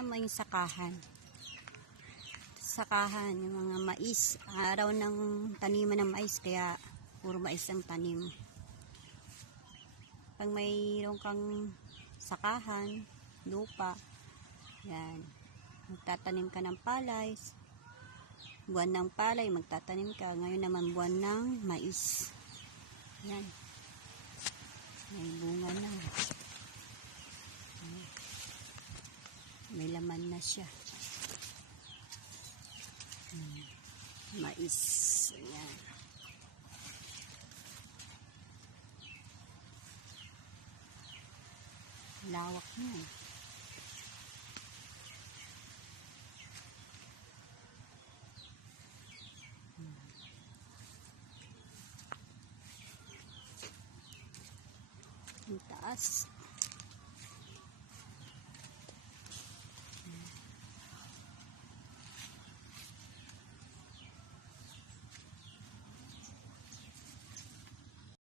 tingnan mo yung sakahan. Sakahan, yung mga mais. Araw ng taniman ng mais, kaya puro mais ang tanim. Pag mayroon kang sakahan, lupa, yan, magtatanim ka ng palay. Buwan ng palay, magtatanim ka. Ngayon naman buwan ng mais. Yan. May bunga na. May laman na siya. Mais. Ayan. Lawak niya. Ang taas.